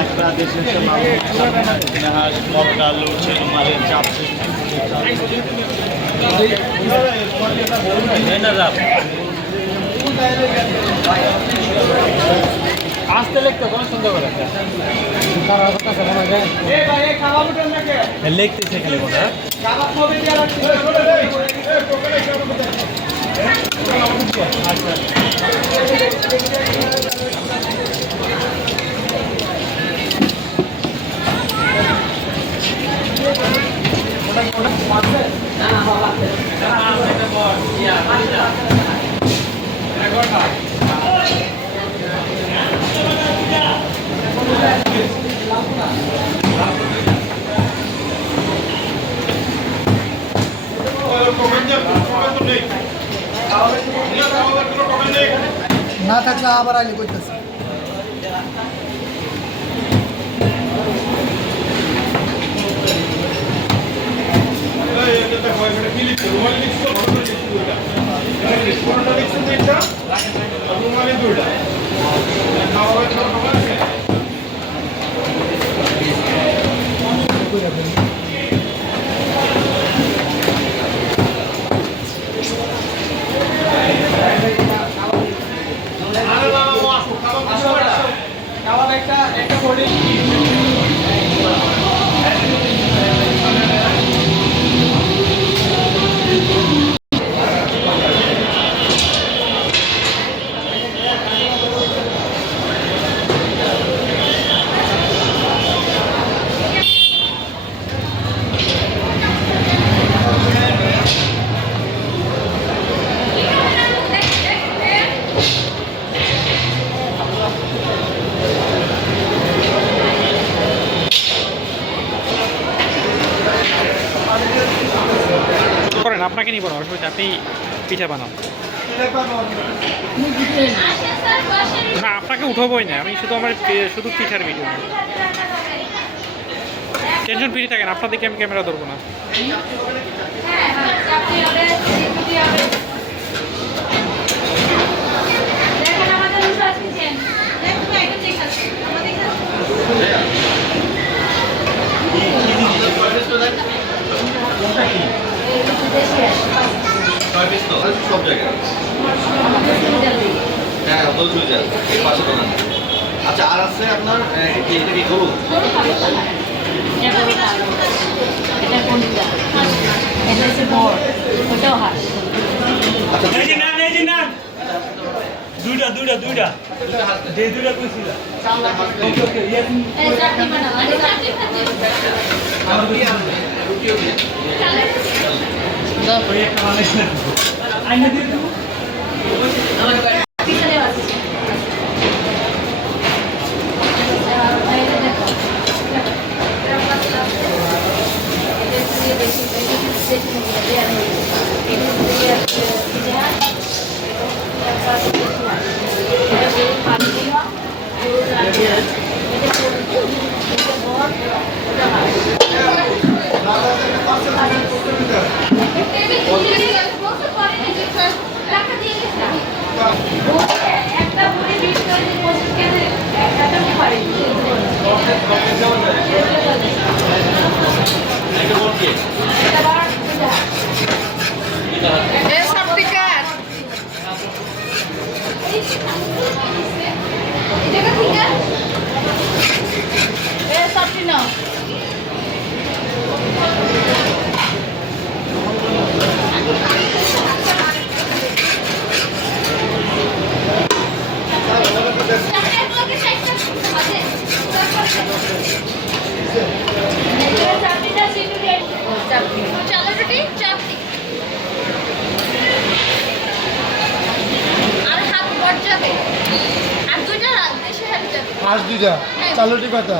একটা দেশের জাহাজ মক্কা লড়ছে মালের চাপ আসতে লিখতে কোনো সুন্দর করে লিখতেছে খালি কোনটা না থাকলে আবার আইলে করতেছে করেন আপনাকে নিব না অসুবিধা আপনি পিঠা বানান না আপনাকে উঠবই না আমি শুধু আমার শুধু পিঠার ভিডিও টেনশন ফ্রি থাকেন আপনাদেরকে আমি ক্যামেরা ধরবো না সব জায়গায় হ্যাঁ আচ্ছা আর আছে আপনার এটা কি গরু দুইটা যে দুইটা কইছিল আজ দুইটা চালুটি কথা